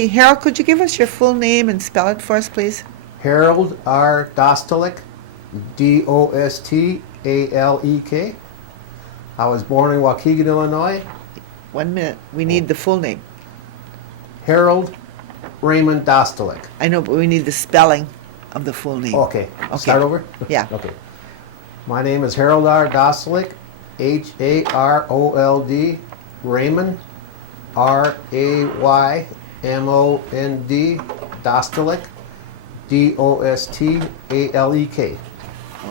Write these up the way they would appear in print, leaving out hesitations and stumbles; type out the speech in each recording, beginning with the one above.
Okay, Harold, could you give us your full name and spell it for us, please? Harold R. Dostalek, Dostalek. I was born in Waukeegan, Illinois. 1 minute. We need the full name. Harold Raymond Dostalek. I know, but we need the spelling of the full name. Okay. Start over? Yeah. Okay. My name is Harold R. Dostalek, Harold, Raymond, Raymond, Dostalek, Dostalek.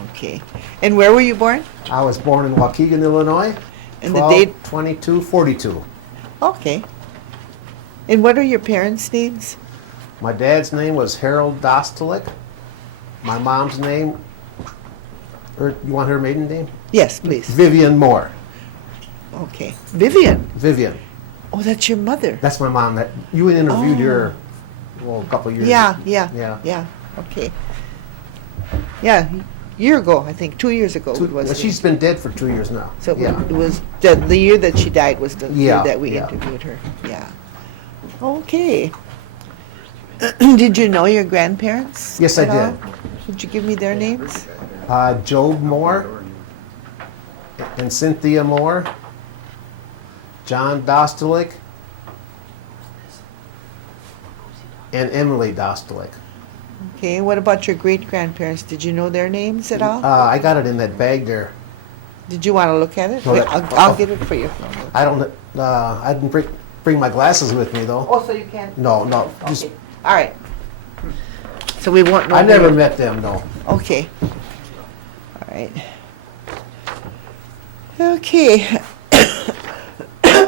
Okay. And where were you born? I was born in Waukeegan, Illinois. And the date? 2242. Okay. And what are your parents' names? My dad's name was Harold Dostalek. My mom's name, you want her maiden name? Yes, please. Vivian Moore. Okay. Vivian. Vivian. Oh, that's your mother. That's my mom. That you interviewed her, a couple years ago. Yeah. Okay. Yeah, year ago, I think, 2 years ago. She's been dead for 2 years now. So it was the year that she died was the year that we interviewed her. Yeah. Okay. Did you know your grandparents? Yes, I did. Would you give me their names? Job Moore and Cynthia Moore, John Dostalek, and Emily Dostalek. Okay, what about your great-grandparents? Did you know their names at all? I got it in that bag there. Did you want to look at it? No, Wait, I'll get it for you. I didn't bring my glasses with me, though. Oh, so you can't? No. Okay. Just, all right. So we won't know. I never met them, though. Okay. All right. Okay.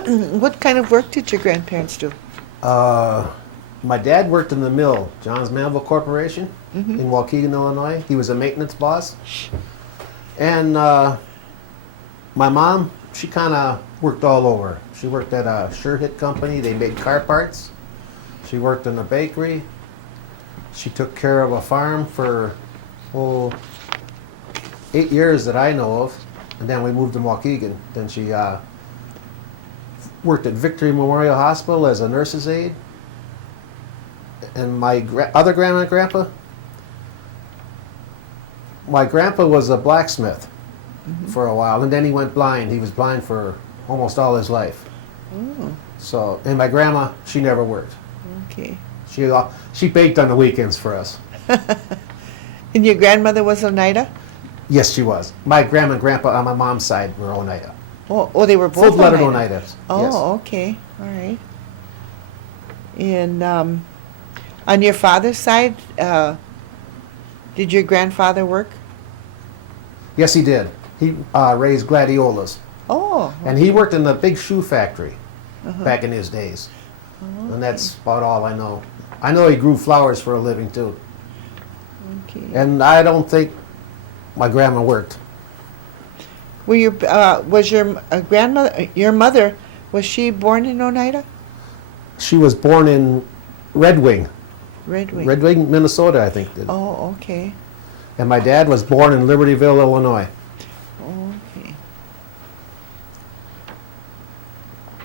What kind of work did your grandparents do? My dad worked in the mill, John's Manville Corporation, in Waukeegan, Illinois. He was a maintenance boss. And my mom, she kind of worked all over. She worked at a sure-hit company. They made car parts. She worked in a bakery. She took care of a farm for 8 years that I know of. And then we moved to Waukeegan. Then she worked at Victory Memorial Hospital as a nurse's aide. And my other grandma and grandpa, my grandpa was a blacksmith for a while, and then he went blind. He was blind for almost all his life. Oh. So, and my grandma, she never worked. Okay. She baked on the weekends for us. And your grandmother was Oneida? Yes, she was. My grandma and grandpa on my mom's side were Oneida. Oh, they were both Full-blooded Oneida. Oneidas. Oh, yes. okay. All right. And on your father's side, did your grandfather work? Yes, he did. He raised gladiolas. Oh. And he worked in the big shoe factory back in his days. Oh, And that's about all I know. I know he grew flowers for a living, too. okay. And I don't think my grandma worked. Was your grandmother, your mother, was she born in Oneida? She was born in Red Wing. Red Wing. Red Wing, Minnesota, I think. Oh, okay. And my dad was born in Libertyville, Illinois. Okay.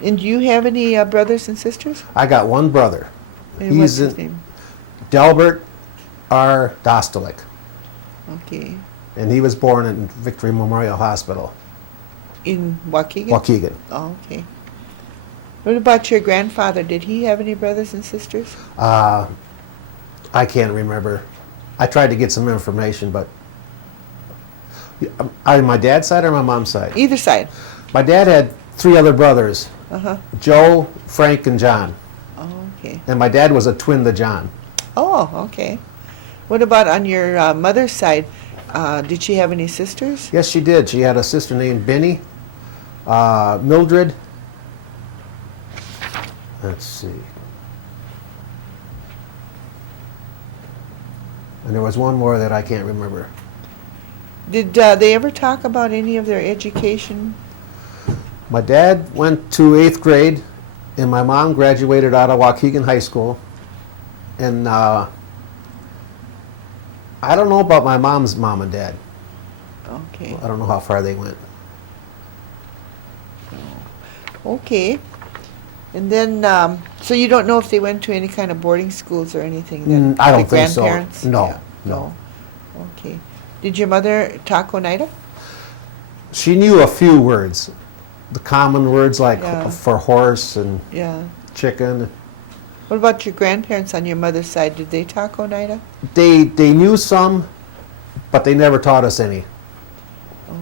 And do you have any brothers and sisters? I got one brother. And what's his name? Delbert R. Dostalek. Okay. And he was born in Victory Memorial Hospital. In Waukeegan? Waukeegan. Oh, okay. What about your grandfather? Did he have any brothers and sisters? I can't remember. I tried to get some information, but on my dad's side or my mom's side? Either side. My dad had 3 other brothers, Joe, Frank, and John. Oh, okay. And my dad was a twin to John. Oh, okay. What about on your mother's side? Did she have any sisters? Yes, she did. She had a sister named Benny, Mildred. Let's see. And there was one more that I can't remember. Did they ever talk about any of their education? My dad went to 8th grade, and my mom graduated out of Waukeegan High School. And I don't know about my mom's mom and dad. Okay. I don't know how far they went. Okay. And then, so you don't know if they went to any kind of boarding schools or anything? Then I don't the think so. grandparents? No, Yeah, no. Okay. Did your mother talk Oneida? She knew a few words, the common words like Yeah. for horse and Yeah. chicken. What about your grandparents on your mother's side? Did they talk Oneida? They knew some, but they never taught us any. Oh,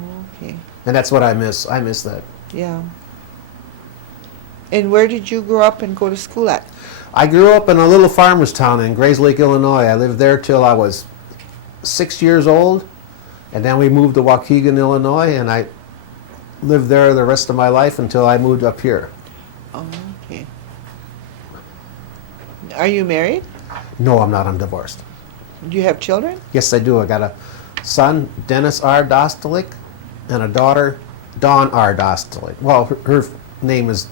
okay. And that's what I miss. I miss that. Yeah. And where did you grow up and go to school at? I grew up in a little farmer's town in Grays Lake, Illinois. I lived there till I was 6 years old, and then we moved to Waukeegan, Illinois, and I lived there the rest of my life until I moved up here. Oh, okay. Are you married? No, I'm not. I'm divorced. Do you have children? Yes, I do. I got a son, Dennis R. Dostalek, and a daughter, Dawn R. Dostalek. Well, her name is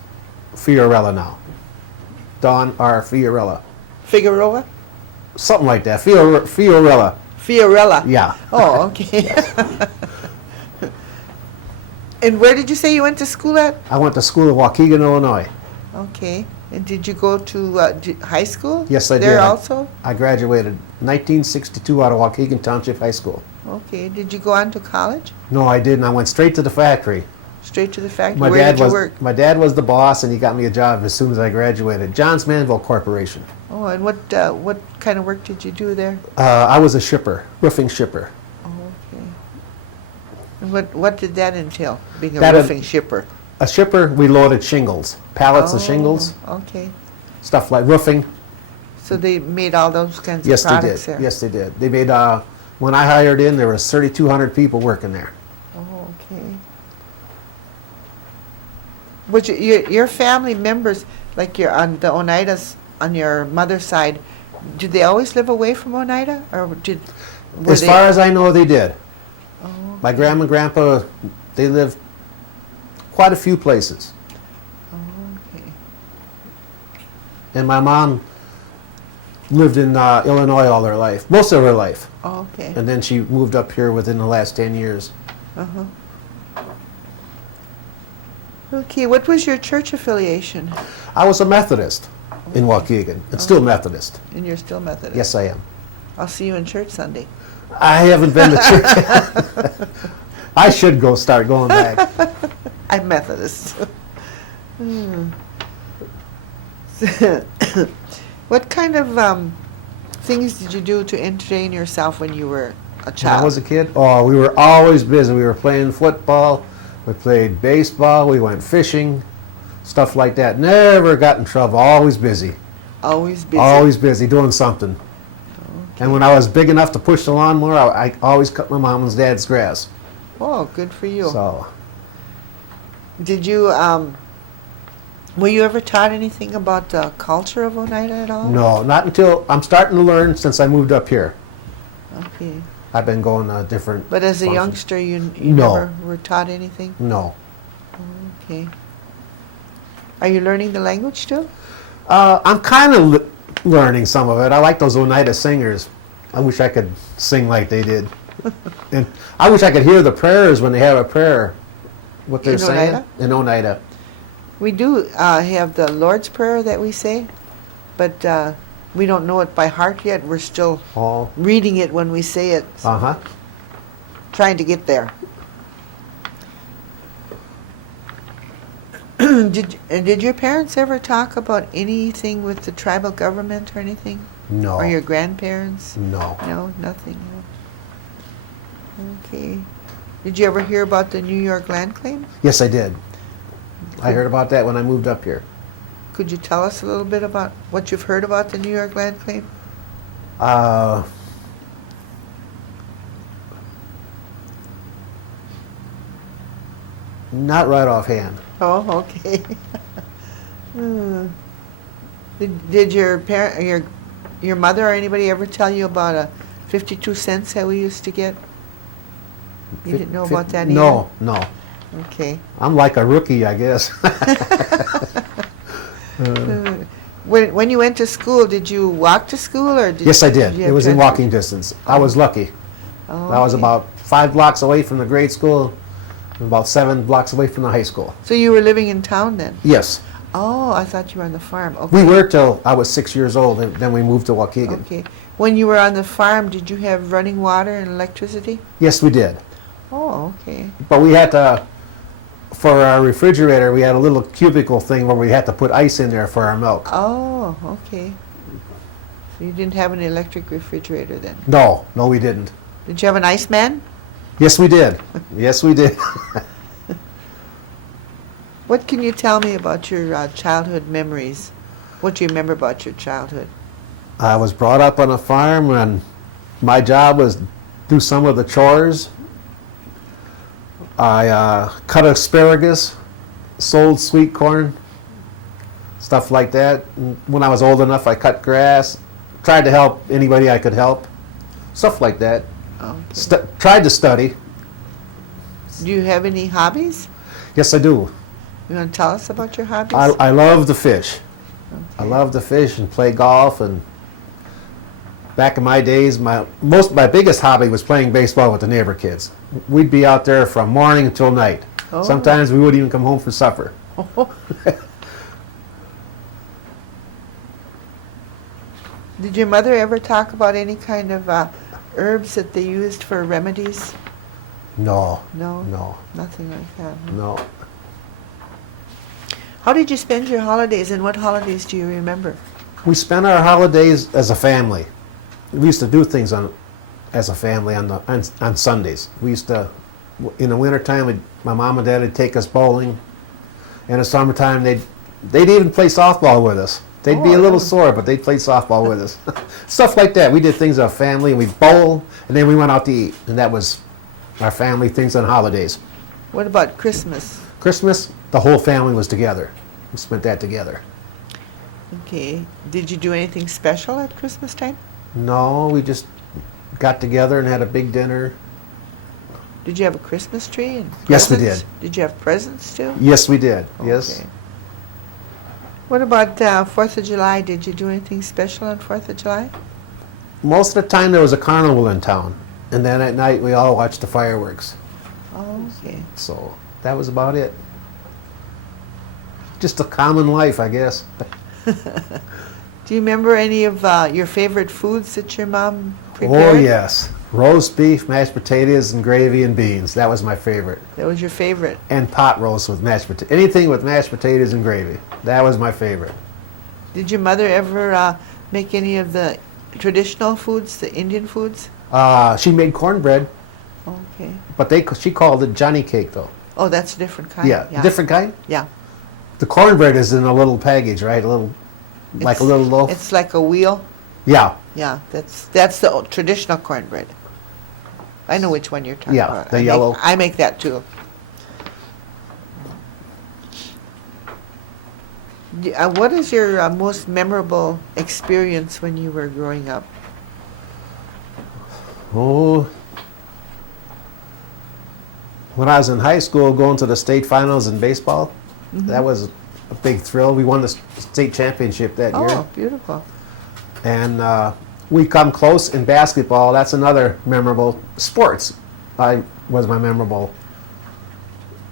Fiorella now. Dawn R. Fiorella. Figueroa? Something like that. Fiorella. Fiorella? Yeah. Oh, okay. And where did you say you went to school at? I went to school in Waukeegan, Illinois. Okay. And did you go to high school? Yes, I did. There also? I graduated 1962 out of Waukeegan Township High School. Okay. Did you go on to college? No, I didn't. I went straight to the factory. Straight to the factory? My Where dad did you was work? my dad was the boss, and he got me a job as soon as I graduated. Johns Manville Corporation. Oh, and what kind of work did you do there? I was a shipper, roofing shipper. Oh, okay. And what did that entail, being a That roofing shipper? A shipper, we loaded shingles, pallets of shingles, Okay. stuff like roofing. So they made all those kinds Yes, of they products did. there? Yes, they did. They made. When I hired in, there was 3,200 people working there. Oh, okay. But your family members, like your on the Oneidas on your mother's side, did they always live away from Oneida, or were As they? far as I know, they did. Oh, My grandma and grandpa, they lived quite a few places. okay. And my mom lived in Illinois all her life, most of her life. Oh, okay. And then she moved up here within the last 10 years. Uh-huh. Okay, what was your church affiliation? I was a Methodist in Waukeegan. It's still Methodist. And you're still Methodist? Yes, I am. I'll see you in church Sunday. I haven't been to church. I should start going back. I'm Methodist. What kind of things did you do to entertain yourself when you were a When child? I was a kid, we were always busy. We were playing football, we played baseball, we went fishing, stuff like that. Never got in trouble. Always busy. Always busy. Always busy doing something. And when I was big enough to push the lawnmower, I always cut my mom and dad's grass. Oh, good for you. So Did you, were you ever taught anything about the culture of Oneida at all? no, not until I'm starting to learn since I moved up here. Okay. I've been going to different. But as a functions. youngster, you No. never were taught anything? No. Okay. Are you learning the language too? I'm kind of learning some of it. I like those Oneida singers. I wish I could sing like they did. And I wish I could hear the prayers when they have a prayer. What they're In saying Oneida? in Oneida. We do have the Lord's Prayer that we say, but we don't know it by heart yet. We're still Oh. reading it when we say it, Uh-huh. trying to get there. Did your parents ever talk about anything with the tribal government or anything? No. Or your grandparents? No. No, nothing. No. Okay. Did you ever hear about the New York land claim? Yes, I did. I heard about that when I moved up here. Could you tell us a little bit about what you've heard about the New York land claim? Not right offhand. Oh, okay. Did your mother or anybody ever tell you about a 52 cents that we used to get? You didn't know about that either? No, no. Okay. I'm like a rookie, I guess. When you went to school, did you walk to school or did Yes, I did. you It have was in transport? walking distance. I was lucky. Oh, I was okay. about 5 blocks away from the grade school, and about 7 blocks away from the high school. So you were living in town then? Yes. Oh, I thought you were on the farm. Okay. We worked till I was 6 years old, and then we moved to Waukeegan. Okay. When you were on the farm, did you have running water and electricity? Yes, we did. Oh, okay. But we had to, for our refrigerator, we had a little cubicle thing where we had to put ice in there for our milk. Oh, okay. So you didn't have an electric refrigerator then? No, we didn't. Did you have an iceman? Yes, we did. Yes, we did. What can you tell me about your childhood memories? What do you remember about your childhood? I was brought up on a farm, and my job was do some of the chores. I cut asparagus, sold sweet corn, stuff like that. And when I was old enough, I cut grass, tried to help anybody I could help, stuff like that. Okay. Tried to study. Do you have any hobbies? Yes, I do. You want to tell us about your hobbies? I love to fish. I Okay. love to fish and play golf. And back in my days, my biggest hobby was playing baseball with the neighbor kids. We'd be out there from morning until night. Oh. Sometimes we wouldn't even come home for supper. Did your mother ever talk about any kind of herbs that they used for remedies? No, No? no, Nothing like that. huh? no. How did you spend your holidays, and what holidays do you remember? We spent our holidays as a family. We used to do things as a family on Sundays. We used to, in the wintertime, my mom and dad would take us bowling. In the summertime, they'd even play softball with us. They'd be a little sore, but they'd play softball with us. Stuff like that. We did things as a family, and we'd bowl, and then we went out to eat. And that was our family things on holidays. What about Christmas? Christmas, the whole family was together. We spent that together. Okay. Did you do anything special at Christmas time? No, we just got together and had a big dinner. Did you have a Christmas tree? And Yes, we presents? did. Did you have presents too? Yes, we did. Yes. Okay. What about 4th of July? Did you do anything special on 4th of July? Most of the time there was a carnival in town. And then at night we all watched the fireworks. Oh, okay. So that was about it. Just a common life, I guess. Do you remember any of your favorite foods that your mom prepared? Oh, yes. Roast beef, mashed potatoes, and gravy and beans. That was my favorite. That was your favorite. And pot roast with mashed potatoes. Anything with mashed potatoes and gravy. That was my favorite. Did your mother ever make any of the traditional foods, the Indian foods? She made cornbread, Okay. but she called it Johnny cake, though. Oh, that's a different kind. Yeah, different kind? Yeah. The cornbread is in a little package, right? Like a little loaf? It's like a wheel. Yeah. Yeah, that's the traditional cornbread. I know which one you're talking Yeah, about. the yellow. I make that too. What is your most memorable experience when you were growing up? Oh, when I was in high school, going to the state finals in baseball, that was a big thrill. We won the state championship that year. Oh, beautiful. And we come close in basketball. That's another memorable. Sports was my memorable.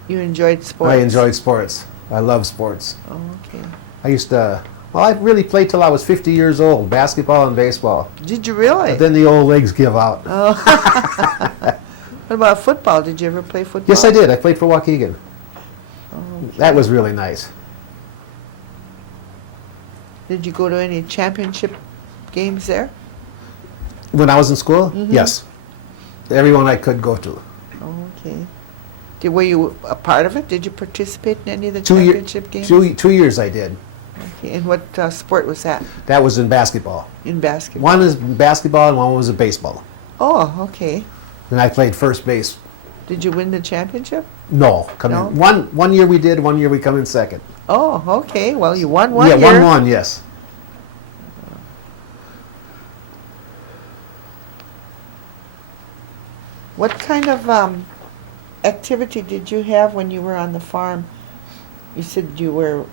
You enjoyed sports? I enjoyed sports. I love sports. Oh, okay. I really played till I was 50 years old, basketball and baseball. Did you really? But then the old legs give out. Oh. What about football? Did you ever play football? Yes, I did. I played for Waukeegan. Oh, okay. That was really nice. Did you go to any championship games there? When I was in school, yes. Everyone I could go to. Oh, okay. Were you a part of it? Did you participate in any of the 2 year- championship games? 2 years I did. Okay. And what sport was that? That was in basketball. In basketball? One is basketball and one was a baseball. Oh, okay. And I played first base. Did you win the championship? No, No? in. One year we did, 1 year we come in second. Oh, okay. Well, you won one yeah, year. 1-1, yes. What kind of activity did you have when you were on the farm? You said you were,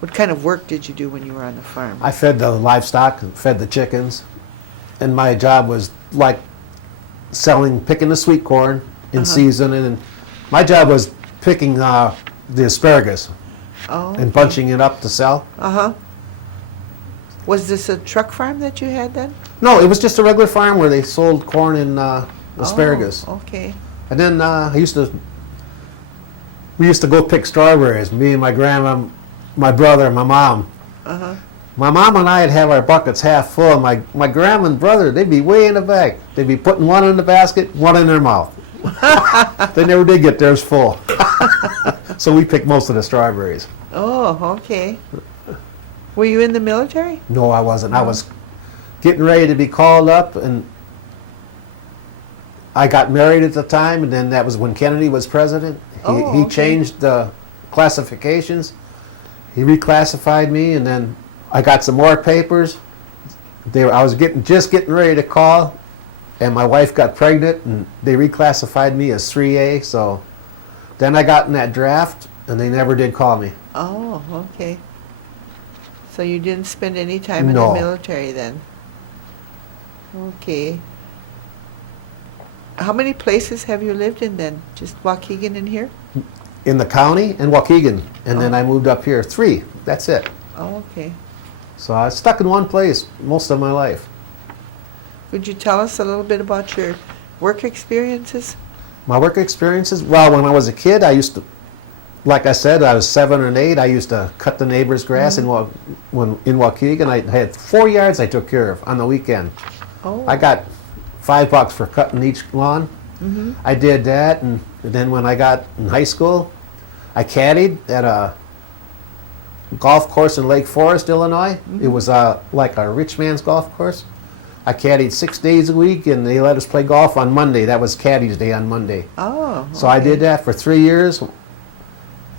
what kind of work did you do when you were on the farm? I fed the livestock, fed the chickens, and my job was like picking the sweet corn in season, and my job was picking the asparagus Oh. and bunching it up to sell. Uh-huh. Was this a truck farm that you had then? No, it was just a regular farm where they sold corn and asparagus. Oh, okay. And then we used to go pick strawberries, me and my grandma, my brother, and my mom. Uh-huh. My mom and I'd have our buckets half full. My grandma and brother, they'd be way in the back. They'd be putting one in the basket, one in their mouth. They never did get theirs full. So we picked most of the strawberries. Oh, okay. Were you in the military? No, I wasn't. I was getting ready to be called up, and I got married at the time, and then that was when Kennedy was president. He changed the classifications. He reclassified me, and then I got some more papers. I was just getting ready to call, and my wife got pregnant, and they reclassified me as 3A. So then I got in that draft, and they never did call me. Oh, okay. So you didn't spend any time in the military then? Okay. How many places have you lived in then? Just Waukeegan and here? In the county and Waukeegan, and then I moved up here. 3, that's it. Oh, okay. So I was stuck in one place most of my life. Would you tell us a little bit about your work experiences? My work experiences? Well, when I was a kid, I used to, like I said, I was 7 and 8. I used to cut the neighbor's grass in Waukeegan. I had 4 yards I took care of on the weekend. Oh. I got $5 for cutting each lawn. Mm-hmm. I did that, and then when I got in high school, I caddied at a golf course in Lake Forest, Illinois. Mm-hmm. It was like a rich man's golf course. I caddied 6 days a week, and they let us play golf on Monday. That was Caddy's Day on Monday. Oh. Okay. So I did that for 3 years,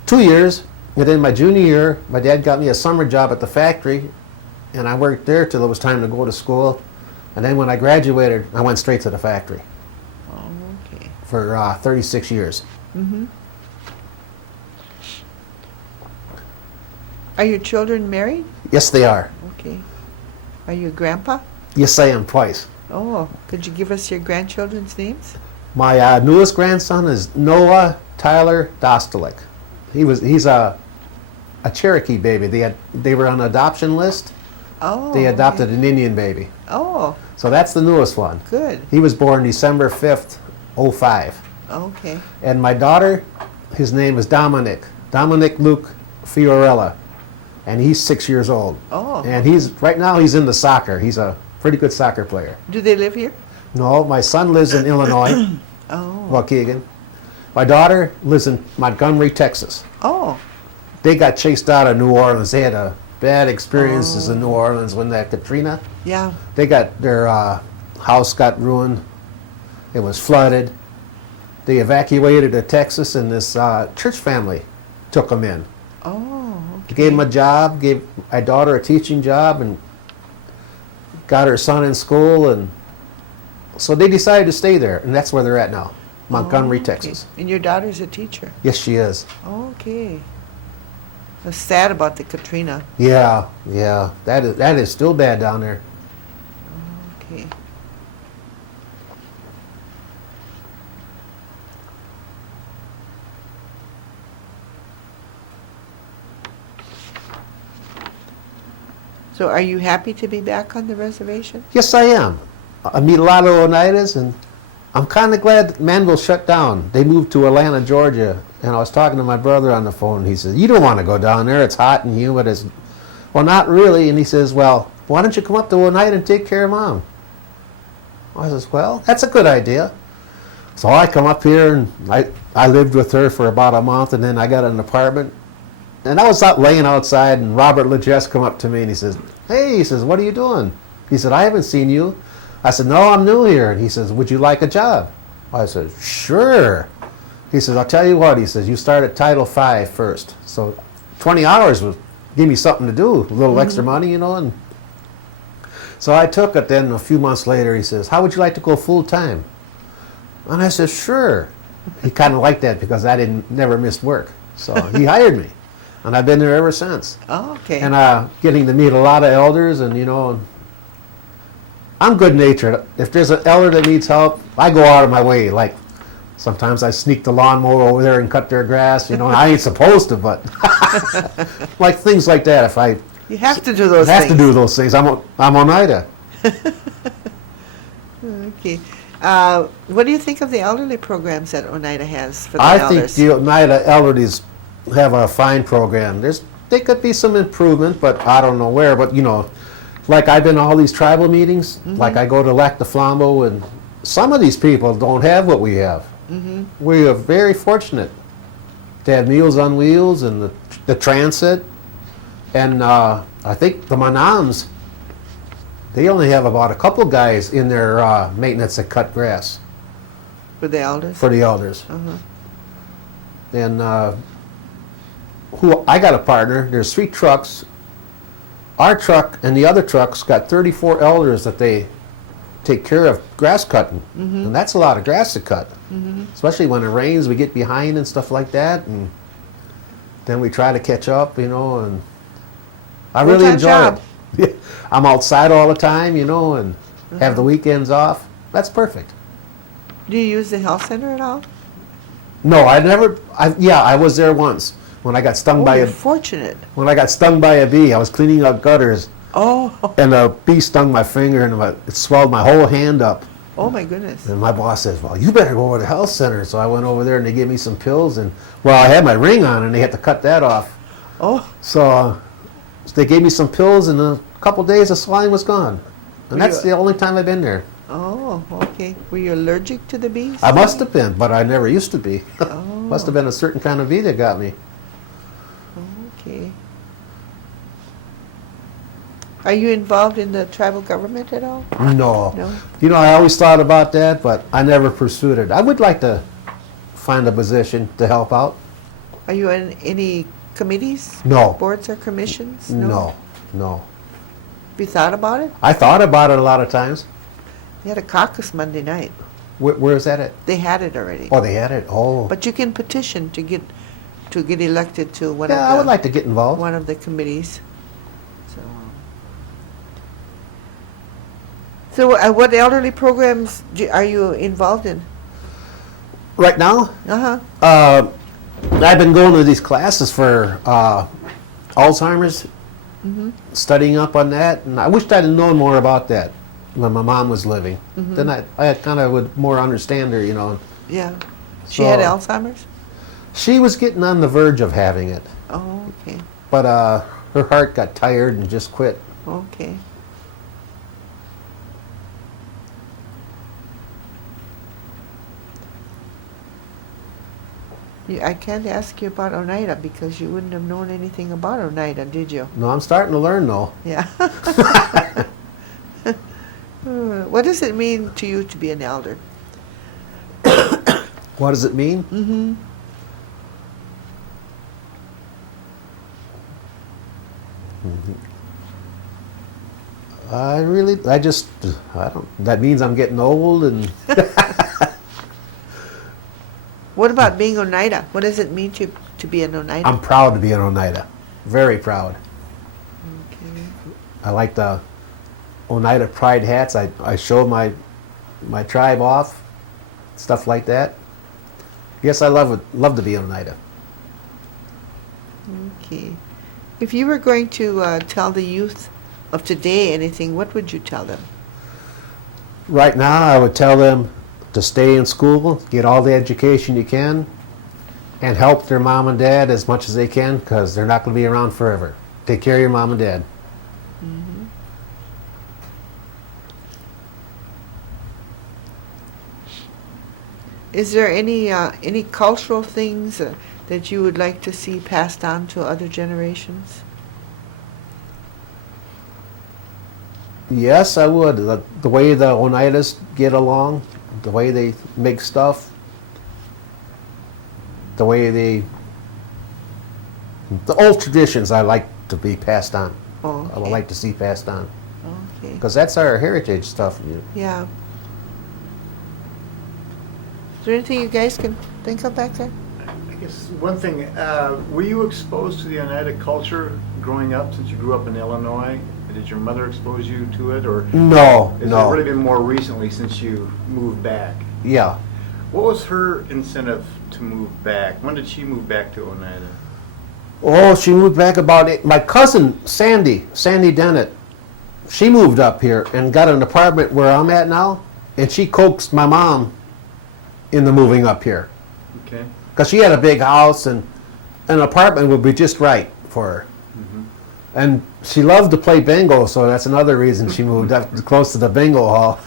2 years, and then my junior year, my dad got me a summer job at the factory, and I worked there till it was time to go to school. And then when I graduated, I went straight to the factory. Oh, okay. For 36 years. Mm-hmm. Are your children married? Yes, they are. Okay. Are you a grandpa? Yes, I am, twice. Oh, could you give us your grandchildren's names? My newest grandson is Noah Tyler Dostalek. He's a Cherokee baby. They were on an adoption list. Oh. They adopted an Indian baby. Oh. So that's the newest one. Good. He was born December 5th, 05. Okay. And my daughter, his name is Dominic Luke Fiorella. And he's 6 years old. Oh. And right now he's into soccer. He's a pretty good soccer player. Do they live here? No, my son lives in Illinois, Waukeegan. My daughter lives in Montgomery, Texas. Oh. They got chased out of New Orleans. They had bad experiences in New Orleans when that Katrina. Yeah. They got their house got ruined. It was flooded. They evacuated to Texas, and this church family took them in. Oh. Okay. Gave them a job, gave my daughter a teaching job, and got her son in school, and so they decided to stay there, and that's where they're at now, Montgomery, okay. Texas. And your daughter's a teacher? Yes, she is. Okay. It's sad about the Katrina. Yeah, that is still bad down there. Okay. So are you happy to be back on the reservation? Yes, I am. I meet a lot of Oneidas, and I'm kind of glad that Manville shut down. They moved to Atlanta, Georgia, and I was talking to my brother on the phone, and he says, "You don't want to go down there. It's hot and humid." Well, not really. And he says, "Well, why don't you come up to Oneida and take care of Mom?" I says, "Well, that's a good idea." So I come up here, and I lived with her for about a month, and then I got an apartment. And I was out laying outside, and Robert Legesse come up to me, and he says, "Hey," he says, "what are you doing?" He said, "I haven't seen you." I said, "No, I'm new here." And he says, "Would you like a job?" I said, "Sure." He says, "I'll tell you what," he says, "you start at Title V first." So 20 hours would give me something to do, a little extra money, you know. And so I took it. Then a few months later, he says, "How would you like to go full time?" And I said, "Sure." He kind of liked that because I never missed work. So he hired me. And I've been there ever since. Oh, okay. And getting to meet a lot of elders, and you know, I'm good natured. If there's an elder that needs help, I go out of my way. Like Sometimes I sneak the lawnmower over there and cut their grass. You know, I ain't supposed to, but like things like that. If I You have to do those have things. to do those things, I'm Oneida. Okay. What do you think of the elderly programs that Oneida has for the I elders? think the Oneida elderlies have a fine program. There could be some improvement, but I don't know where. But you know, like I've been to all these tribal meetings. Like I go to Lac de Flambeau, and some of these people don't have what we have. We are very fortunate to have Meals on Wheels and the transit. And I think the Manams, they only have about a couple guys in their maintenance that cut grass For the elders? for the elders. Uh-huh. And who I got a partner. There's 3 trucks. Our truck and the other trucks got 34 elders that they take care of grass cutting, and that's a lot of grass to cut. Especially when it rains, we get behind and stuff like that, and then we try to catch up, you know. And I really Full-time enjoy job. it. I'm outside all the time, you know, and have the weekends off. That's perfect. Do you use the health center at all? No, I never. I was there once when I got stung by You're a fortunate. when I got stung by a bee. I was cleaning out gutters, Oh, and a bee stung my finger, and it swelled my whole hand up. oh my goodness. And my boss says, "Well, you better go over to the health center." So I went over there, and they gave me some pills, and well, I had my ring on, and they had to cut that off. Oh, So they gave me some pills, and in a couple days, the swelling was gone. And Were that's you- the only time I've been there. oh, okay. Were you allergic to the bees? I must have been, but I never used to be. Oh, Must have been a certain kind of bee that got me. okay. Are you involved in the tribal government at all? No. No? You know, I always thought about that, but I never pursued it. I would like to find a position to help out. Are you in any committees? No. Boards or commissions? No. Have you thought about it? I thought about it a lot of times. They had a caucus Monday night. Where is that at? They had it already. Oh, they had it? Oh. But you can petition to get elected to one Yeah, I of would the like to get involved. one of the committees. So what elderly programs are you involved in? Right now, Uh-huh. I've been going to these classes for Alzheimer's, studying up on that, and I wished I'd have known more about that when my mom was living. Then I kind of would more understand her, you know. Yeah. She had So- Alzheimer's? She was getting on the verge of having it, Oh, okay. but her heart got tired and just quit. Okay. I can't ask you about Oneida because you wouldn't have known anything about Oneida, did you? No, I'm starting to learn though. Yeah. What does it mean to you to be an elder? What does it mean? Mm-hmm. I don't. That means I'm getting old, and What about being Oneida? What does it mean to be an Oneida? I'm proud to be an Oneida. Very proud. Okay. I like the Oneida pride hats. I show my tribe off, stuff like that. Yes, I love to be an Oneida. Okay. If you were going to tell the youth of today anything, what would you tell them? Right now, I would tell them to stay in school, get all the education you can, and help their mom and dad as much as they can, because they're not going to be around forever. Take care of your mom and dad. Mm-hmm. Is there any cultural things that you would like to see passed on to other generations? Yes, I would. The way the Oneidas get along, the way they make stuff, the old traditions I like to be passed on. Oh, I would okay. like to see passed on. Okay. Because that's our heritage stuff. Yeah. Is there anything you guys can think of back there? I guess one thing, were you exposed to the Oneida culture growing up since you grew up in Illinois? Did your mother expose you to it, or No, has no. it really been more recently since you moved back? Yeah. What was her incentive to move back? When did she move back to Oneida? Oh, she moved back my cousin, Sandy Dennett, she moved up here and got an apartment where I'm at now, and she coaxed my mom into moving up here. Okay. Because she had a big house, and an apartment would be just right for her. Mm-hmm. And she loved to play bingo, so that's another reason she moved up close to the bingo hall.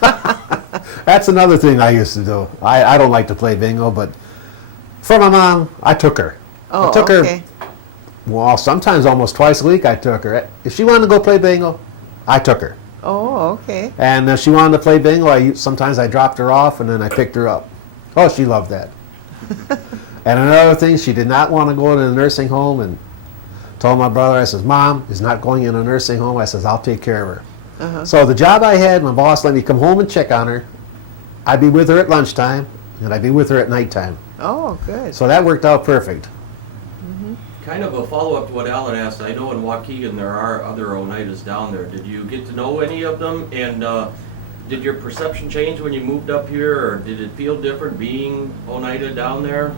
That's another thing I used to do. I don't like to play bingo, but for my mom, I took her. Oh, I took okay. her, well, sometimes almost twice a week I took her. If she wanted to go play bingo, I took her. Oh, okay. And if she wanted to play bingo, sometimes I dropped her off and then I picked her up. Oh, she loved that. And another thing, she did not want to go to the nursing home, and told my brother, I says, Mom is not going in a nursing home. I says, I'll take care of her. Uh-huh. So the job I had, my boss let me come home and check on her. I'd be with her at lunchtime, and I'd be with her at nighttime. Oh, good. So that worked out perfect. Kind of a follow-up to what Alan asked. I know in Waukeegan there are other Oneidas down there. Did you get to know any of them? And did your perception change when you moved up here, or did it feel different being Oneida down there?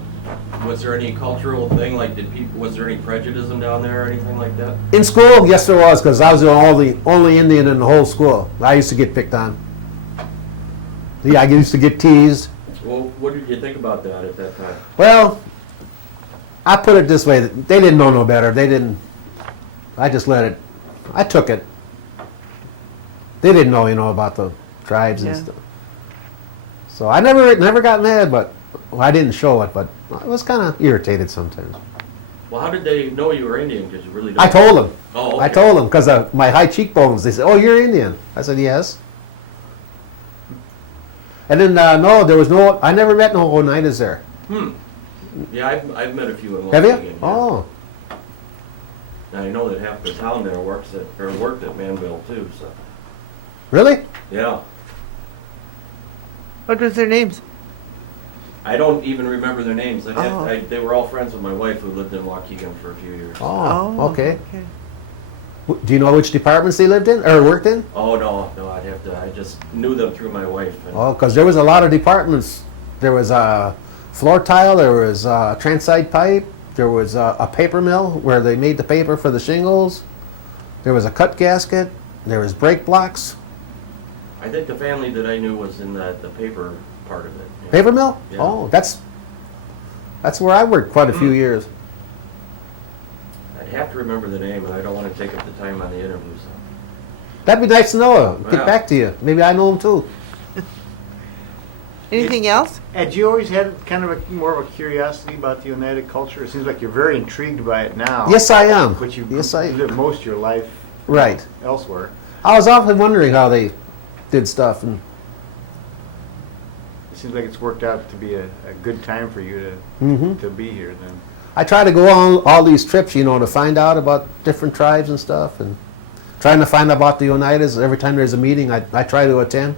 Was there any cultural thing, like was there any prejudice down there or anything like that? In school, yes there was, because I was the only Indian in the whole school. I used to get picked on. Yeah, I used to get teased. Well, what did you think about that at that time? Well, I put it this way, they didn't know no better. They didn't, I just let it, I took it. They didn't know, about the tribes and Yeah. stuff. So I never got mad, but well, I didn't show it, but I was kind of irritated sometimes. Well, how did they know you were Indian? Because you really don't. I told them. Oh, I okay. told them because of my high cheekbones. They said, "Oh, you're Indian." I said, "Yes." And then no, there was no. I never met no Oneidas there. Yeah, I've met a few in Waukeegan. Have you? Yeah. Oh, And I know that half the town there worked at Manville too. So really? yeah, What was their names? I don't even remember their names. Oh. They were all friends with my wife who lived in Waukeegan for a few years. Oh, okay. Do you know which departments they lived in or worked in? Oh no, I'd have to. I just knew them through my wife. And Oh, because there was a lot of departments. There was floor tile. There was transite pipe. There was a paper mill where they made the paper for the shingles. There was a cut gasket. There was brake blocks. I think the family that I knew was in the paper part of it. Yeah. Paper mill? Yeah. Oh, that's where I worked quite a few years. I'd have to remember the name, and I don't want to take up the time on the interview. So. That'd be nice to know. Get Yeah. back to you. Maybe I know them too. Anything else? Had you always had kind of more of a curiosity about the Oneida culture? It seems like you're very intrigued by it now. Yes, I am. But you Yes, I lived most of your life Right. elsewhere. I was often wondering how they did stuff, and It seems like it's worked out to be a good time for you Mhm. to be here then. I try to go on all these trips, to find out about different tribes and stuff, and trying to find out about the Oneidas. Every time there's a meeting, I try to attend.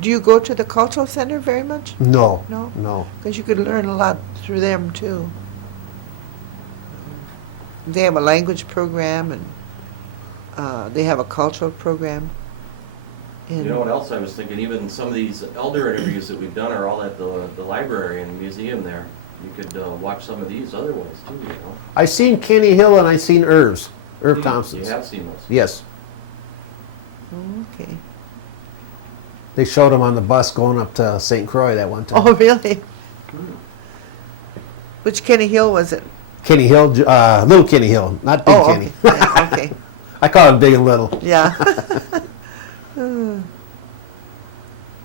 Do you go to the cultural center very much? No, No? no. Because you could learn a lot through them too. They have a language program, and they have a cultural program. You know what else I was thinking? Even some of these elder interviews that we've done are all at the library and museum there. You could watch some of these other ones too. I seen Kenny Hill and I seen Irv Thompson's. You have seen those. Yes, Okay. they showed him on the bus going up to St. Croix that one time. Oh, really? Which Kenny Hill was it? Kenny Hill, little Kenny Hill, not big Kenny. Okay. Yeah, okay. I call him big and little. Yeah.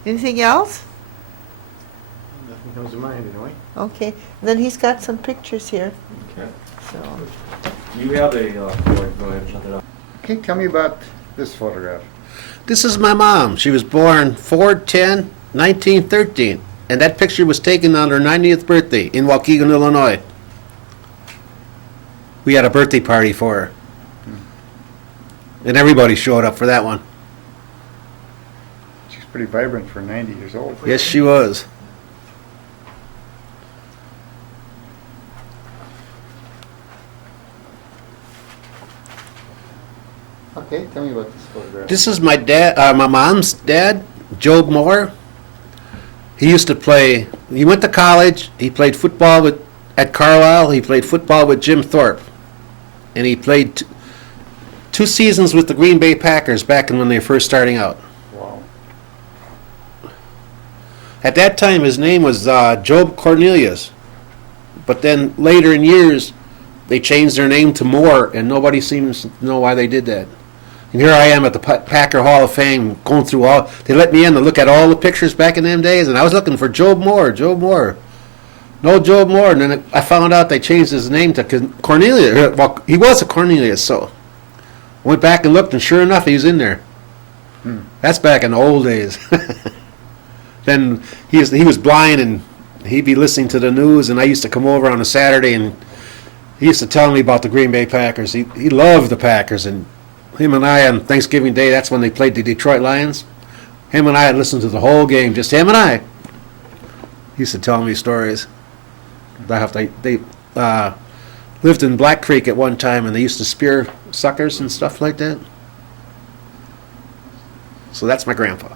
Anything else? Nothing comes to mind anyway. Okay. Then he's got some pictures here. Okay. So You have a. Go ahead and shut it up. Okay, tell me about this photograph. This is my mom. She was born 4/10/1913, and that picture was taken on her 90th birthday in Waukeegan, Illinois. We had a birthday party for her, and everybody showed up for that one. She's pretty vibrant for 90 years old. Yes, she was. Okay, tell me about this photograph. This is my dad, my mom's dad, Job Moore. He used to play. He went to college. He played football at Carlisle. He played football with Jim Thorpe, and he played 2 seasons with the Green Bay Packers back when they were first starting out. Wow. At that time, his name was Job Cornelius, but then later in years, they changed their name to Moore, and nobody seems to know why they did that. And here I am at the Packer Hall of Fame, going through all. They let me in to look at all the pictures back in them days, and I was looking for Job Moore. No Job Moore. And then I found out they changed his name to Cornelius. Well, he was a Cornelius, so I went back and looked, and sure enough, he was in there. That's back in the old days. Then he was blind, and he'd be listening to the news, and I used to come over on a Saturday, and he used to tell me about the Green Bay Packers. He loved the Packers, and him and I on Thanksgiving Day, that's when they played the Detroit Lions. Him and I had listened to the whole game, just him and I. He used to tell me stories. They lived in Black Creek at one time, and they used to spear suckers and stuff like that. So that's my grandpa.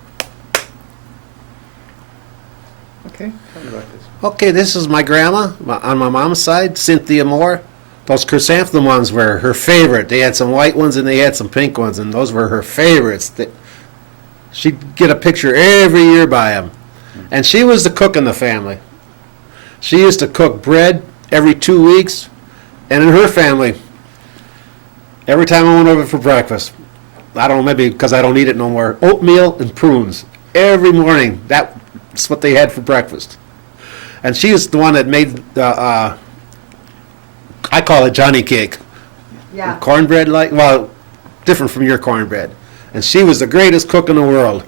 Okay, tell me about this. Okay, this is my grandma on my mom's side, Cynthia Moore. Those chrysanthemum ones were her favorite. They had some white ones and they had some pink ones, and those were her favorites. She'd get a picture every year by them. And she was the cook in the family. She used to cook bread every 2 weeks, and in her family, every time I went over for breakfast, I don't know, maybe because I don't eat it no more, oatmeal and prunes. Every morning, that's what they had for breakfast. And she was the one that made I call it Johnny cake. Yeah. Cornbread, different from your cornbread. And she was the greatest cook in the world.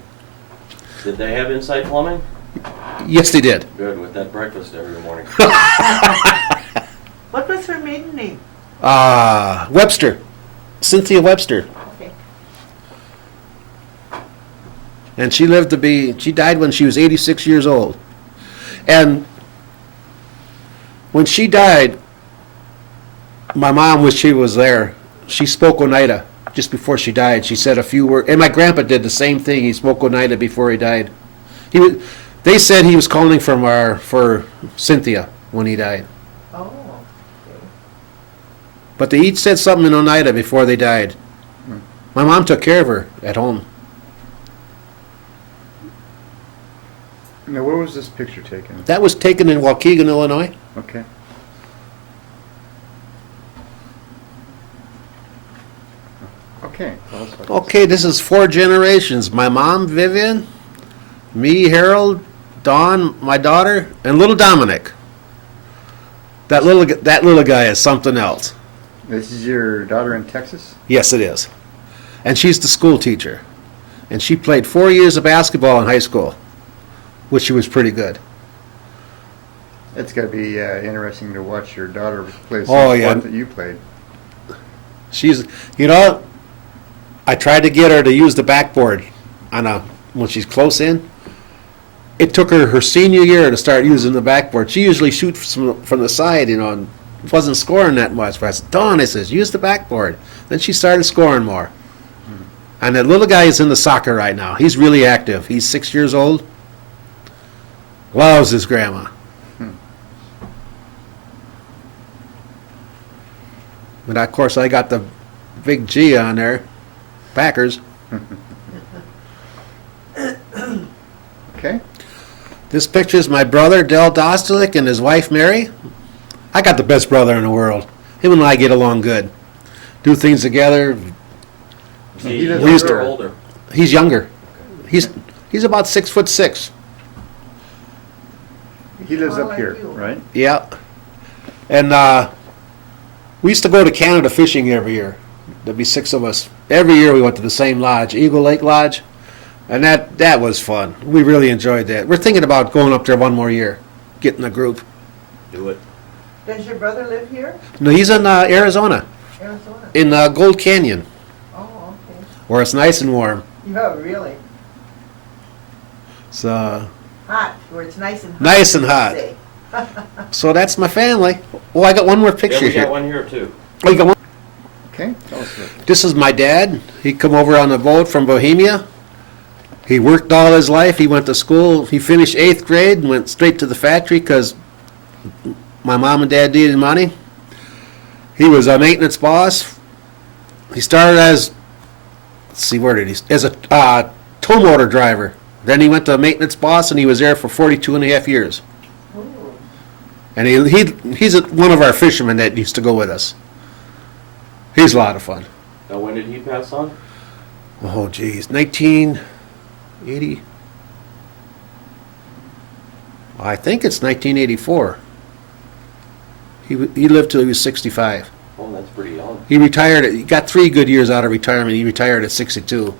Did they have inside plumbing? Yes, they did. Good, with that breakfast every morning. What was her maiden name? Webster. Cynthia Webster. Okay. And she died when she was 86 years old. And when she died, my mom wished she was there. She spoke Oneida just before she died. She said a few words. And my grandpa did the same thing. He spoke Oneida before he died. They said he was calling for Cynthia when he died. Oh. Okay. But they each said something in Oneida before they died. My mom took care of her at home. Now, where was this picture taken? That was taken in Waukeegan, Illinois. Okay. Okay, tell us about this. Okay, this is 4 generations. My mom, Vivian, me, Harold, Dawn, my daughter, and little Dominic. That little guy is something else. This is your daughter in Texas? Yes, it is. And she's the school teacher. And she played 4 years of basketball in high school, which she was pretty good. It's got to be interesting to watch your daughter play the Oh, same yeah. sport that you played. She's, I tried to get her to use the backboard when she's close in. It took her senior year to start using the backboard. She usually shoots from the side, and wasn't scoring that much. But I said, Dawn, I says, use the backboard. Then she started scoring more. And that little guy is in the soccer right now. He's really active. He's 6 years old. Loves his grandma. And of course, I got the big G on there. Packers. Okay. This picture is my brother, Del Dostalek, and his wife, Mary. I got the best brother in the world. Him and I get along good. Do things together. He lives used up Younger or there. older? He's younger. He's about 6'6". He lives Oh, up like here, you. right? Yeah. And we used to go to Canada fishing every year. There'd be 6 of us. Every year we went to the same lodge, Eagle Lake Lodge. And that was fun. We really enjoyed that. We're thinking about going up there one more year, getting a group. Do it. Does your brother live here? No, he's in Arizona, Arizona? in Gold Canyon, Oh, okay. where it's nice and warm. Yeah, really. So, Hot, where it's nice and hot. Nice and you hot. say. so that's my family. Oh, I got one more Yeah, picture we here. got one here too. Oh, you got one? Okay, tell us about This is my dad. He come over on the boat from Bohemia. He worked all his life. He went to school. He finished 8th grade and went straight to the factory because my mom and dad needed money. He was a maintenance boss. He started as, let's see, where did he, as a tow motor driver. Then he went to a maintenance boss, and he was there for 42 and a half years. And he's one of our fishermen that used to go with us. He's a lot of fun. Now, when did he pass on? Oh, geez, 1980. I think it's 1984. He lived till he was 65. Oh, that's pretty young. He retired. He got 3 good years out of retirement. He retired at 62.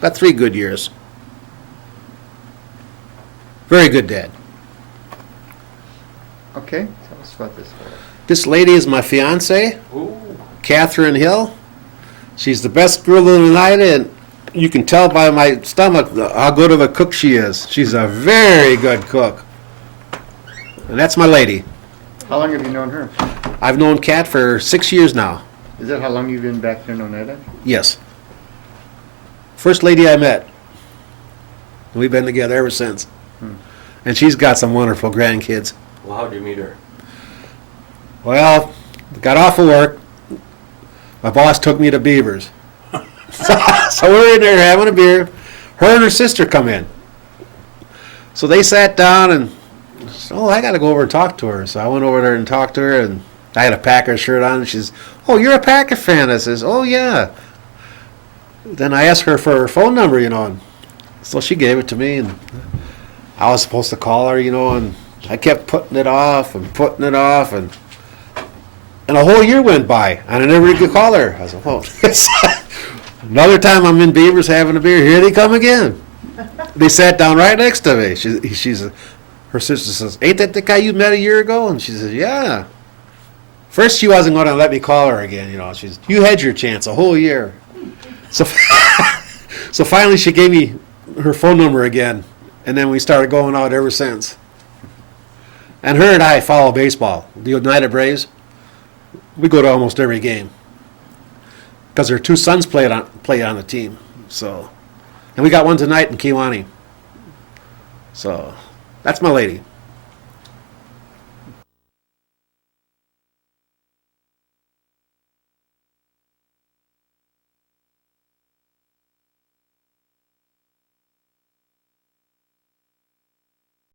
Got 3 good years. Very good dad. Okay, tell us about this. This lady is my fiance, Ooh. Catherine Hill. She's the best girl in Oneida, and you can tell by my stomach how good of a cook she is. She's a very good cook. And that's my lady. How long have you known her? I've known Kat for 6 years now. Is that how long you've been back here in Oneida? Yes. First lady I met. We've been together ever since. And she's got some wonderful grandkids. Well, how'd you meet her? Well, got off of work. My boss took me to Beavers. So we're in there having a beer. Her and her sister come in. So they sat down and, oh, I got to go over and talk to her. So I went over there and talked to her, and I had a Packer shirt on. And she says, oh, you're a Packer fan? I says, oh, yeah. Then I asked her for her phone number, and so she gave it to me, and I was supposed to call her, and I kept putting it off, and a whole year went by, and I never could call her. I said, oh. Another time I'm in Beavers having a beer, here they come again. They sat down right next to me. Her sister says, ain't that the guy you met a year ago? And she says, yeah. First she wasn't going to let me call her again, She says, you had your chance a whole year. So, so finally she gave me her phone number again, and then we started going out ever since. And her and I follow baseball, the Oneida Braves. We go to almost every game because her 2 sons play on the team. So, and we got one tonight in Kiwani. So, that's my lady.